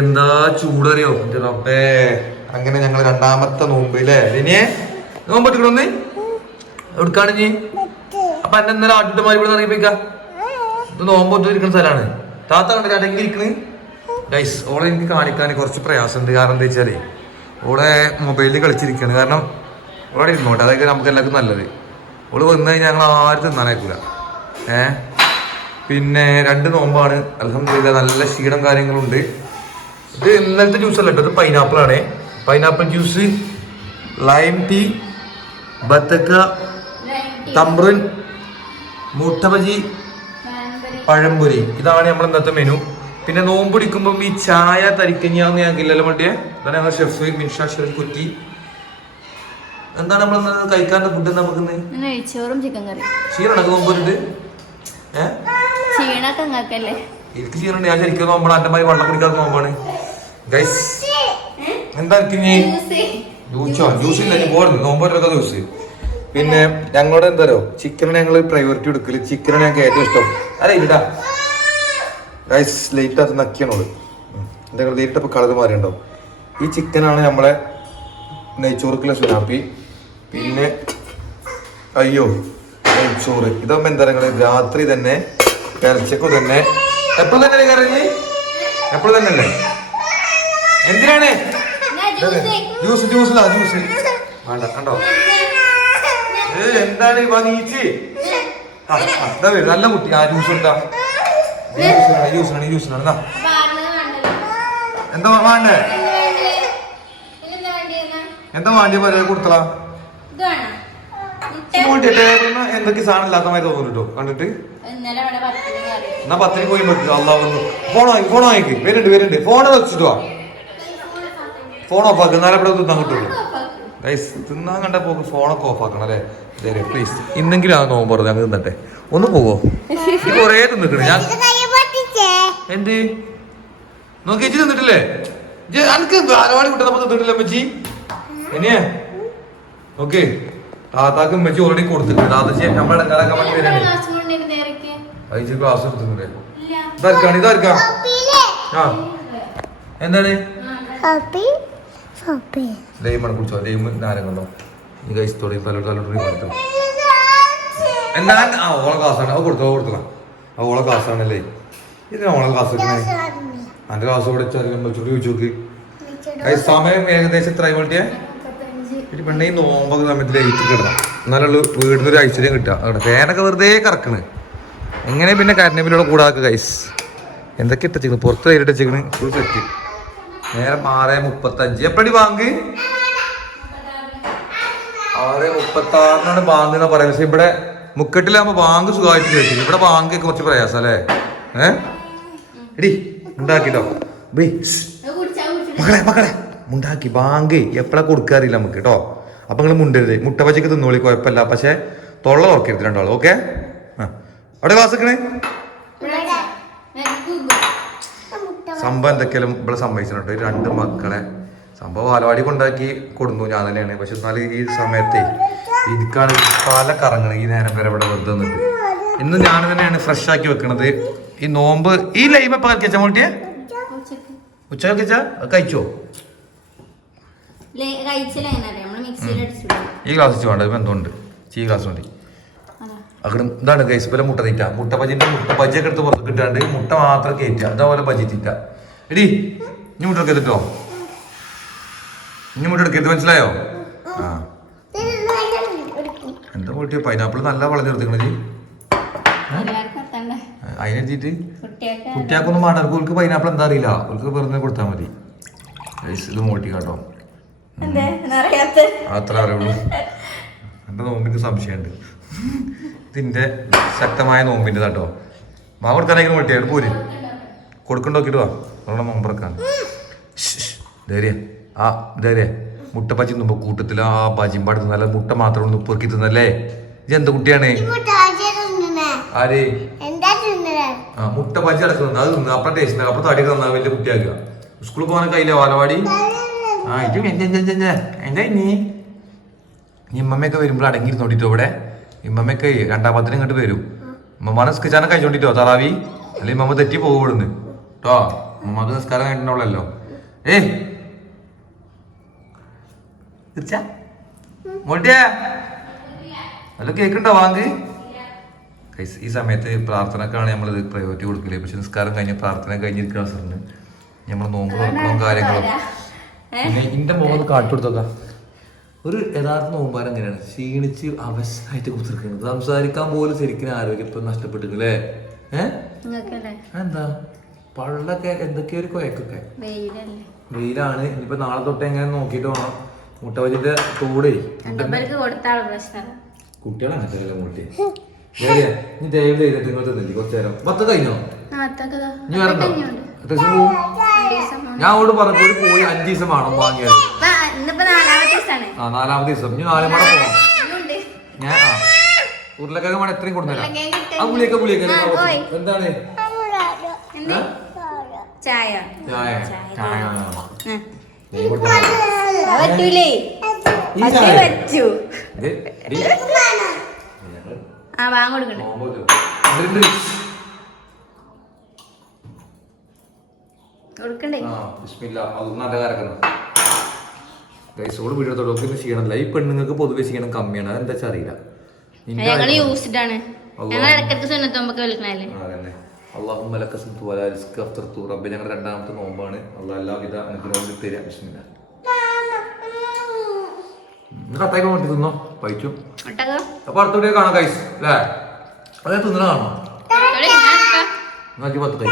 എന്താ ചൂടറിയോ? എന്റെ അങ്ങനെ ഞങ്ങൾ രണ്ടാമത്തെ നോമ്പ് അല്ലേ ഇനിയെ നോമ്പ് എടുക്കണമെന്ന് എടുക്കാണ് നീ അപ്പൊ എന്നെ ഇന്നലെ ആട്ടിട്ടുമാരി ഇവിടെ അറിയിപ്പിക്ക ഇത് നോമ്പ് ഇരിക്കുന്ന സ്ഥലമാണ്. താത്ത കണ്ടില്ല അടങ്ങി ഇരിക്കണ്? ഗൈസ് ഓളെ എനിക്ക് കാണിക്കാൻ കുറച്ച് പ്രയാസമുണ്ട്. കാരണം എന്താ വെച്ചാലേ ഓളെ മൊബൈലിൽ കളിച്ചിരിക്കുകയാണ് കാരണം ഓളെ ഇരുന്നോട്ടെ. അതൊക്കെ നമുക്ക് എല്ലാവർക്കും നല്ലത്. ഓൾ വന്നു കഴിഞ്ഞാൽ ഞങ്ങൾ ആരും തിന്നാനേക്കൂല ഏഹ് പിന്നെ രണ്ട് നോമ്പാണ്. അലഹമില്ല നല്ല ക്ഷീണം കാര്യങ്ങളുണ്ട്. ഇത് ഇന്നലത്തെ ജ്യൂസ് അല്ല കേട്ടോ ഇത് പൈനാപ്പിൾ ആണ്. പൈനാപ്പിൾ ജ്യൂസ് ലൈം ടീ ബത്തക്ക തമ്പ്രൻ മുട്ടബജി പഴംപൊരി. ഇതാണ് നമ്മൾ ഇന്നത്തെ മെനു പിന്നെ നോമ്പ് പിടിക്കുമ്പോൾ ഈ ചായ തരിക്കഞ്ഞാന്ന് ഞങ്ങൾക്കില്ലല്ലോ മട്ടിയെ അതാണ് ഞങ്ങൾ ഷെഫ് മിൻഷാ ഷെഫ് കുറ്റി. എന്താണ് നമ്മൾ കഴിക്കാൻ ഫുഡ് നമുക്ക് നെയ്ച്ചോറും ചിക്കൻ കറി ഏഹ് ക്ഷീണൊക്കെ എനിക്ക് ക്ഷീണുണ്ട്. ഞാൻ ശരിക്കും നോമ്പാണ് എന്റെ മാതിരി വെള്ളം കുടിക്കാത്ത നോമ്പാണ്. ഗൈസ് എന്താ ഇനി ജ്യൂസോ ജ്യൂസ് ഇല്ല ഞാൻ പോരുന്നു. നോമ്പോട്ടൊക്കെ ജ്യൂസ് പിന്നെ ഞങ്ങളുടെ എന്താരോ ചിക്കനെ ഞങ്ങൾ പ്രയോറിറ്റി എടുക്കൽ. ചിക്കനെ ഞങ്ങൾക്ക് ഏറ്റവും ഇഷ്ടം. അല്ല ഇടാ ഗൈസ് ലേറ്റ് അത് നക്കിയാണോൾ. എന്റെ നേരിട്ടപ്പോൾ കളർ മാറിയുണ്ടോ ഈ ചിക്കനാണ് നമ്മളെ നെയ്ച്ചോറുക്കുള്ള സുനാപ്പി. പിന്നെ അയ്യോ നെയ്ച്ചോറ്. ഇതാകുമ്പോൾ എന്താ പറയുക രാത്രി തന്നെ ഇറച്ചക്കു തന്നെ. എപ്പോഴും തന്നെ കറിഞ്ഞ് എപ്പോഴും തന്നെ അല്ലേ? എന്തിനാണ്? ജ്യൂസ് ജ്യൂസ് ജ്യൂസ് വേണ്ട കണ്ടോ? ഏ എന്താണ് ഇവ നീച്ച്? വരൂ, നല്ല കുട്ടി. ആ ജ്യൂസ് ഉണ്ടാ ജ്യൂസിനാണ് ജ്യൂസിനാണ് ജ്യൂസിനാണ് എന്നാ എന്താ വേണ്ടേ എന്താ വേണ്ടിയ പോലെ കൊടുത്തളാ എന്തൊക്കെ സാധനം ഇല്ലാത്ത തോന്നുന്നുട്ടോ കണ്ടിട്ട്? എന്നാ പത്തിന് പോയി പറ്റില്ല അള്ളാഹ് ഫോണോ ഫോണോ വാങ്ങിക്ക്. വരുന്നുണ്ട് വരുന്നുണ്ട് ഫോൺ വെച്ചിട്ട് വാ. ഫോൺ ഓഫ് ആക്കും. എന്നാലും ഇവിടെ തിന്നാൻ കിട്ടുള്ളൂ ഗൈസ് തിന്നാൻ കണ്ട പോക്ക് ഫോണൊക്കെ ഓഫ് ആക്കണം അല്ലേ? ശരി പ്ലീസ് ഇന്നെങ്കിലും ആ നോമ്പ് പറഞ്ഞു ഞങ്ങൾ തിന്നട്ടെ. ഒന്ന് പോവോ? കൊറേ തിന്നിട്ടുണ്ട്. ഞാൻ എന്ത്? നോക്കി ചേച്ചി തിന്നിട്ടില്ലേ? എനിക്ക് അനക്ക് അരവാടി വിട്ടപ്പോ തിന്നിട്ടില്ല അമ്മച്ചി ഇനിയേ? ഓക്കെ താത്താക്ക് അമ്മച്ചി ഓൾറെഡി കൊടുത്തിട്ടുണ്ട്. താത്തച്ചി നമ്മളെ ഇടങ്ങാറാക്കാൻ വേണ്ടി വരാണ് അയച്ചു ക്ലാസ് എടുത്തിട്ടുണ്ട്. ഇതാർക്കാണ്? ഇതാർക്കാ? ആ. എന്താണ്? ലൈമാണ് കുടിച്ചോ ലൈം നാരങ്ങണ്ടോ ഈ കഴിച്ചോളി തൊടി തല തലോടി കൊടുത്തു എന്താ ആ ഓളെ ക്ലാസ്സാണ് അത് കൊടുത്തോ കൊടുത്തോ. ആ ഓളെ ക്ലാസ്സാണല്ലേ ഇത് ഓളെ ക്ലാസ് വെക്കണേ അന്റെ ക്ലാസ് കൂടെ ചെറിയ വെച്ചോട്ട് ചോദിച്ചു നോക്ക്. സമയം ഏകദേശം എത്ര വേണ്ടിയേ പിന്നെ പെണ്ണെ ഈ നോമ്പൊക്കെ സമയത്ത് ലൈറ്റ് കിടണം എന്നാലുള്ള വീടിന് ഒരു ഐശ്വര്യം കിട്ടുക. അവിടെ ഫാനൊക്കെ വെറുതെ കറക്കണ്. എങ്ങനെ പിന്നെ കരണ്ട് ബില്ലോടെ കൂടാക്കുക ഗൈസ് എന്തൊക്കെ ഇട്ടിച്ചിക്കണ്? പുറത്ത് കയ്യിലിട്ട് വെച്ചിക്കണ് ഫുൾ സെറ്റ് നേരെ ആറ് മുപ്പത്തഞ്ച്. എപ്പടി ബാങ്ക്? ആറ് മുപ്പത്തി ആറിനാണ് ബാങ്ക് എന്ന് പറയുന്നത് പക്ഷെ ഇവിടെ മുക്കെട്ടിലാകുമ്പോ ബാങ്ക് സുഖമായിട്ട് കേട്ടു ഇവിടെ ബാങ്ക് കുറച്ച് പ്രയാസം അല്ലേ? ഏ? എടി ഉണ്ടാക്കിട്ടോ മക്കളെ മക്കളെ. മുണ്ടാക്കി. ബാങ്ക് എപ്പോഴാ കൊടുക്കാറില്ല നമുക്ക് കേട്ടോ. അപ്പൊ നിങ്ങൾ മുണ്ടരുത്. മുട്ട പച്ചക്ക് തിന്നോളി കുഴപ്പമില്ല. പക്ഷെ തൊള്ള തുറക്കരുത് രണ്ടാളും ഓക്കെ? ആ. അവിടെ ക്ലാസ് വെക്കണേ സംഭവം എന്തൊക്കെയാലും ഇവിടെ സംഭവിച്ചിട്ടുണ്ട് രണ്ട് മക്കളെ സംഭവം ബാലവാടി കൊണ്ടാക്കി കൊടുന്നു ഞാൻ തന്നെയാണ്. പക്ഷെ എന്നാലും ഈ സമയത്തെ എനിക്കാണ് പല കറങ്ങണം. ഈ നേരം വരെ ഇവിടെ വെറുതെ നിന്നിട്ട്. ഇന്ന് ഞാൻ തന്നെയാണ് ഫ്രഷ് ആക്കി വെക്കണത്. ഈ നോമ്പ് ഈ ലൈവ് എപ്പോൾ കളിക്കാ മോട്ടിയെ ഉച്ച കളിച്ചാ കഴിച്ചോ? ഈ ഗ്ലാസ് വേണ്ട എന്തുണ്ട് ഈ ഗ്ലാസ് മതി. അവിടെ ഇതാണ് കൈസ് പോലെ മുട്ട തീറ്റ. മുട്ട ബജിന്റെ മുട്ട ബജിയൊക്കെ എടുത്ത് പുറത്ത് കിട്ടാണ്ട് മുട്ട മാത്രം കയറ്റുക അതേപോലെ ബജി തീറ്റ. എടി ഇനി മുട്ട എടുക്കരുതോ ഇനി മുട്ട എടുക്കരുത് മനസ്സിലായോ? ആ. എന്താ പൊട്ടിയ? പൈനാപ്പിൾ നല്ല വളഞ്ഞെടുത്തിക്കണത് അതിനെത്തിയിട്ട് കുട്ടിയൊക്കെ കുട്ടിയാക്കൊന്നും വേണ്ട. അവർക്ക് പൈനാപ്പിൾ എന്താ അറിയില്ല. അവർക്ക് വെറുതെ കൊടുത്താൽ മതി. ഐസ് ഇത് മോട്ടി കേട്ടോ. അത്ര അറിയുള്ളൂ. എന്റെ നോമ്പിന് സംശയമുണ്ട്. ഇതിന്റെ ശക്തമായ നോമ്പിന്റെ കേട്ടോ മാവ് കൊടുക്കാനായിരിക്കും മോട്ടിയാണ് പോര്. കൊടുക്കണ്ട നോക്കിയിട്ട് വാ. നമ്മുടെ മമ്പറക്കാണ് ധൈര്യ. ആ ധൈര്യ. മുട്ട പച്ചി തിന്നുമ്പോ കൂട്ടത്തിൽ ആ പജിമ്പാട് തിന്നല്ല മുട്ട മാത്രം ഒന്ന് ഉപ്പൊറുക്കി തിന്നല്ലേ? ഇത് എന്ത് കുട്ടിയാണ്? ആര്? ആ മുട്ട പച്ചി അടക്കുന്നത് അത് തിന്നു. അപ്പുറം ടേസ്റ്റ് അപ്പഴ തടി തന്നാ വലിയ കുട്ടിയാക്കുക. സ്കൂളിൽ പോകാൻ അതിലെ വാലവാടി? ആ ഇത് എന്താ നീ ഇമ്മമ്മയൊക്കെ വരുമ്പോൾ അടങ്ങിയിരുന്നോണ്ടിട്ടോ ഇവിടെ? ഇമ്മമ്മയൊക്കെ രണ്ടാം പത്തിനും ഇങ്ങോട്ട് വരും. ഇമ്മമ്മ സ്കിച്ചാനൊക്കെ കഴിച്ചോണ്ടിട്ടോ തറാവി? അല്ലെങ്കിൽ ഇമ്മമ്മ തെറ്റി പോകും ഇവിടുന്ന്. കേട്ടോ ഉമ്മക്ക് നിസ്കാരം കഴിഞ്ഞിട്ടുള്ളല്ലോ ഏ തീർച്ച മോട്ടിയ. അല്ല കേക്കുണ്ടോ വാങ്ക്? ഈ സമയത്ത് പ്രാർത്ഥനക്കാണ് നമ്മൾ നമ്മളിത് പ്രയോറിറ്റി കൊടുക്കില്ലേ പക്ഷെ നിസ്കാരം കഴിഞ്ഞ് പ്രാർത്ഥന കഴിഞ്ഞിരിക്കുന്ന സാറിന്. നമ്മൾ നോമ്പ് തുറക്കണവും കാര്യങ്ങളും. പിന്നെ ഇന്റെ മുഖം കാട്ടുകൊടുത്തോക്കാം ഒരു യഥാർത്ഥ നോമ്പാരം എങ്ങനെയാണ്? ക്ഷീണിച്ച് അവശനായിട്ട് കുത്തിരിക്കുന്നത് സംസാരിക്കാൻ പോലും ശരിക്കും ആരോഗ്യം ഇപ്പം നഷ്ടപ്പെട്ടിട്ടില്ലേ ഏഹ് നിങ്ങൾക്കല്ലേ? എന്താ പള്ളൊക്കെ എന്തൊക്കെയോ ഒരു കുഴക്കൊക്കെ. വെയിലാണ്. ഇനിയിപ്പോ നാളെ തൊട്ട് എങ്ങനെ നോക്കിട്ട് വേണം കൂടെ. അണ്ടപ്പർക്ക് കൊടുത്താൾ പ്രശ്നം കുട്ടികളെ അങ്ങനത്തെ മുട്ടി നീ ദയവ് ചെയ്തിട്ട് ഇങ്ങോട്ട് തിന്നില്ലേ കുറച്ചു നേരം. പത്ത് കഴിഞ്ഞോ? നീ വരണ്ടോ എത്ര ഞാൻ അവിടെ പറഞ്ഞു ഒരു പോയി അഞ്ച് ദിവസം വേണം വാങ്ങിയത് ആ നാലാമത്തെ ദിവസം. ഇനി നാലും കൂടെ പോകണം. ഞാൻ ആ. ഉരുളക്കിഴങ്ങ് വേണം എത്രയും കൊടുത്തരാം ആ പുളിയൊക്കെ പുളിയൊക്കെ എന്താണ്? എന്ത്? ചായ. ചായ. ചായ ആ. നീ കൊടുത്തോ. പറ്റൂലേ. ഈ ചായ. പറ്റൂ. ഇത് ആ വാങ്ങ കൊടുക്കണ്ടേ? ക്ഷീണമില്ല. ഈ പെണ്ണുങ്ങൾക്ക് പൊതുവെ ക്ഷീണം കമ്മിയാണ്. അതെന്താ അറിയില്ല. യൂസ്ഡ് ആണ്. അള്ളാ. ഞങ്ങൾ ഇടക്കിടക്ക് സുന്നത്തോമ്പൊക്കെ വിളിക്കണല്ലേ ആ, അതന്നെ. അള്ളാഹുമ്മ ലക സൻതു വലാ റിസ്ക റബ്ബേ ഞങ്ങളുടെ രണ്ടാമത്തെ നോമ്പാണ്. അള്ളാഹ് എല്ലാവിധ അനുഗ്രഹങ്ങളും തരിക. ബിസ്മില്ല. കത്തായിക്കാൻ വേണ്ടി തിന്നോ? പഴിച്ചു അപ്പൊ അടുത്ത വീഡിയോ കാണാം കൈസ് അല്ലേ? അതെ തിന്നണ കാണോ എടുക്കാം. പത്ത് കൈ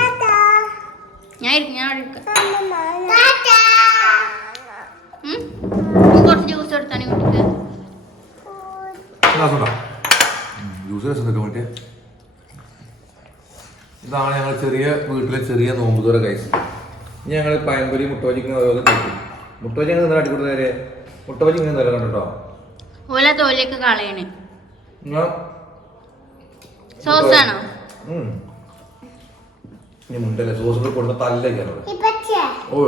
ജ്യൂസ് രസം നിൽക്കാൻ വേണ്ടി ഇതാണ് ഞങ്ങൾ ചെറിയ വീട്ടിലെ ചെറിയ നോമ്പ് തുറ കൈസ് ഇനി ഞങ്ങൾ പയമ്പൊലി മുട്ടോജിക്കുന്ന ഓരോന്ന് കഴിക്കും. അങ്ങനെ ഞങ്ങൾ നാട്ടിൽ നേരെ. മുട്ടോജി ഇങ്ങനെ നല്ല കണ്ടോ ഓല തോലിയൊക്കെ കളയണേ. സോസാണോ. ഇനി മുണ്ടല്ലേ? സോസ് കൂടെ കൊടുത്ത തല്ലേക്കാണ് ഓ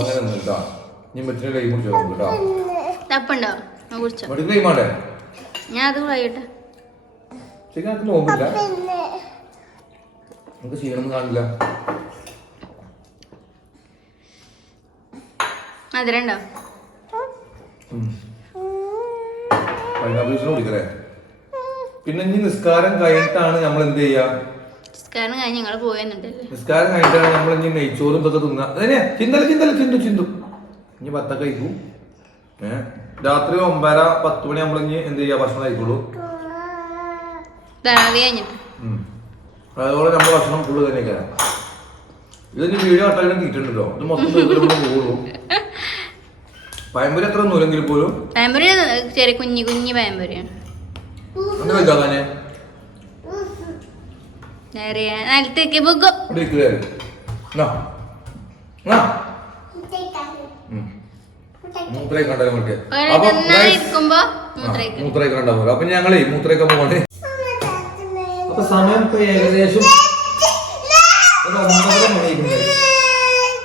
അങ്ങനെ കേട്ടോ ഇനി കൈ മുടിച്ചോ കേട്ടോ. തപ്പുണ്ടോ? ഞാൻ അത് കഴിയട്ടെ. നമുക്ക് കാണില്ല. പിന്നെ ഇനി നിസ്കാരം കഴിഞ്ഞിട്ടാണ് നമ്മൾ എന്ത് ചെയ്യാ? കാരണം കഴിഞ്ഞ് ഞങ്ങൾ പോയെന്നുണ്ടല്ലേ നിസ്കാരം കഴിഞ്ഞിട്ടാണ് നമ്മൾ ഇനി നെയ്ച്ചോറും ഇതൊക്കെ തിന്നുക ചിന്തല ചിന്തല ചിന്തു ചിന്തു. ഇനി പത്തൊക്കെ കഴിക്കും. രാത്രി ഒമ്പര പത്ത് മണി ഇനി എന്ത് ചെയ്യാ? ഭക്ഷണം കഴിക്കുള്ളൂ. അതുപോലെ നമ്മൾ ഭക്ഷണം ഫുള്ള് തന്നെ കയറാം ഇതിന് വീഡിയോ കട്ടാലും കിട്ടുന്നുണ്ടല്ലോ. ഇത് മൊത്തം പോകുള്ളൂ പയമ്പൂര് എത്ര നൂലെങ്കിൽ പോലും? പഴംപൊരി ചെറിയ കുഞ്ഞി കുഞ്ഞി നേരെ നിലത്തേക്ക് പോകും ഇവിടെ ഇരിക്കുകയായി. എന്നാ. എന്നാ. ഉം. മൂത്രമൊക്കെ കണ്ടാലും. അപ്പൊ ആ, മൂത്രയ്ക്ക് ഉണ്ടാവുമല്ലോ. അപ്പൊ ഞങ്ങളെ മൂത്രയൊക്കെ പോകണ്ടേ അപ്പൊ സമയം ഇപ്പൊ ഏകദേശം ഒരു ഒമ്പതര മണിയായിട്ടുണ്ട്.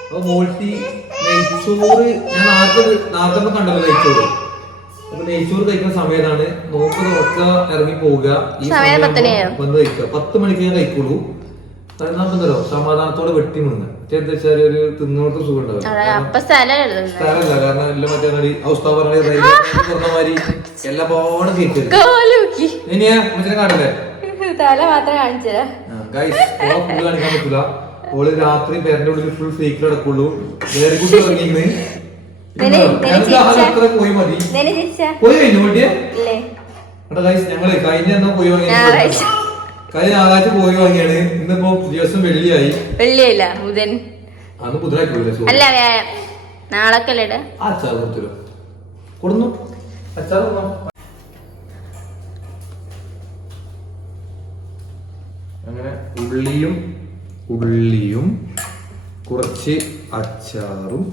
അപ്പൊ മോൾട്ടി നെയ്ച്ചോറ് ഞാൻ നേരത്തെ നേരത്തെ കണ്ടല്ലോ നെയ്ച്ചോറ്. അപ്പൊ നെയ്ച്ചോറ് കഴിക്കുന്ന സമയത്താണ് നോക്ക് തുറക്കുക ഇറങ്ങി പോവുക. ഈ സമയം? വന്ന് കഴിക്കുക. പത്ത് മണിക്ക് ഞാൻ കഴിക്കുള്ളൂ. എന്നാന്തല്ലോ സമാധാനത്തോടെ വെട്ടി നിന്ന് എന്താ വെച്ചാൽ ഒരു തിന്നോട്ട് സുഖം ഉണ്ടാവും സ്ഥലമല്ലോ കാരണം എല്ലാം മറ്റേ നടി അവസ്ഥ പറഞ്ഞ പറഞ്ഞ മാതിരി എല്ലാം പോണം കേട്ടത് കോലൂക്കി ഇനിയാ മറ്റേ കാട്ടല്ലേ തല മാത്രം കാണിച്ചതാ ഗൈസ് ഓളെ ഫുള്ള് കാണിക്കാൻ പറ്റില്ല ഓൾ രാത്രി പേരന്റെ ഉള്ളിൽ ഫുൾ ഫേക്കിൽ അടക്കുള്ളൂ വേറെ കുട്ടി എത്ര പോയി മതി? പോയി കഴിഞ്ഞു കുട്ടിയെ ഗൈസ് ഞങ്ങൾ കഴിഞ്ഞ പോയി ഞായറാഴ്ച. കഴിഞ്ഞ ഞായറാഴ്ച പോയി വാങ്ങിയാണ്. ഇന്നിപ്പോ ദിവസം വെള്ളിയായി. വെള്ളിയല്ല ബുധൻ. അന്ന് ബുധനായിട്ടുള്ള അല്ല വ്യാഴം നാളൊക്കെ അല്ലേ അച്ചാർ കൊടുത്തു കൊടുന്നു. അച്ചാർ അങ്ങനെ ഉള്ളിയും ഉള്ളിയും കുറച്ച് അച്ചാറും.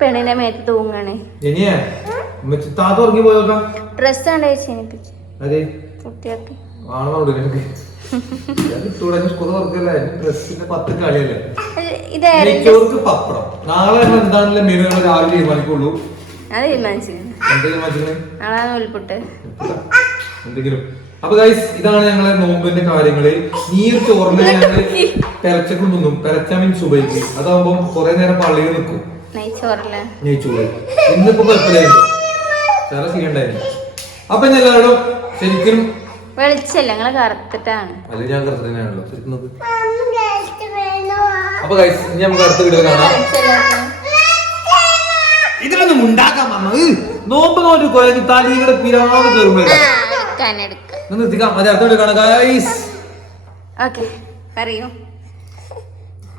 പെണ്ണിനെ മേത്ത് തൂങ്ങാണ്. ഇനിയേ താത്ത ഉറങ്ങി പോയോക്കാം കണ്ടേ ക്ഷണിപ്പിച്ച് അതെ കുട്ടികൾക്ക്. പപ്പടം. നാളെ എന്താണല്ലേ രാവിലെ തീരുമാനിക്കുള്ളൂ? ഞാൻ എന്തെങ്കിലും. അപ്പൊ ഗൈസ് ഇതാണ് ഞങ്ങളെ നോമ്പിന്റെ കാര്യങ്ങൾ. നീർ ചോറിന് ഞങ്ങൾ പെരച്ചക്കും തിന്നും. പെരച്ച മീൻസ് ഉപയോഗിക്കും അതാവുമ്പോ കുറെ നേരം പള്ളിയിൽ നിൽക്കും. നെയ്ച്ചോറ്. ഇന്നിപ്പോ കുഴപ്പമില്ലായിരുന്നു. ചില ചെയ്യണ്ടായിരുന്നു അപ്പൊ ഞാൻ എല്ലാവരും ശരിക്കും വെളിച്ചല്ല നിങ്ങൾ കറുത്തിട്ടാണ്. അല്ലെങ്കിൽ ഞാൻ. അപ്പൊ ഗൈസ് ഇനി നമുക്ക് അടുത്ത വീഡിയോ കാണാം. ഇതിലൊന്നും ഉണ്ടാക്കാൻ വന്നു നോമ്പ് നോറ്റ് കുഴഞ്ഞ് തലയുടെ പിരാന്ന് കയറുമ്പോഴേ നിർത്തിക്കാം അതെ അടുത്ത വീഡിയോ കാണാം ഗൈസ് ഓക്കെ പറയൂ.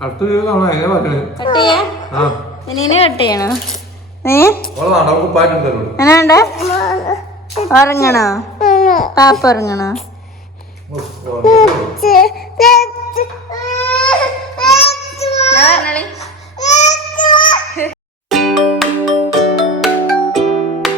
അടുത്ത വീഡിയോ കാണാം. എങ്ങനെ പറയണേ ആ. ഇനി കട്ട് ചെയ്യണോ? ഏ? അവളെ വേണ്ട അവൾക്ക് പാട്ടുണ്ടല്ലോ എന്നാണ്ട് ഉറങ്ങണോ? പാപ്പ ഉറങ്ങണോ? പറഞ്ഞോളി.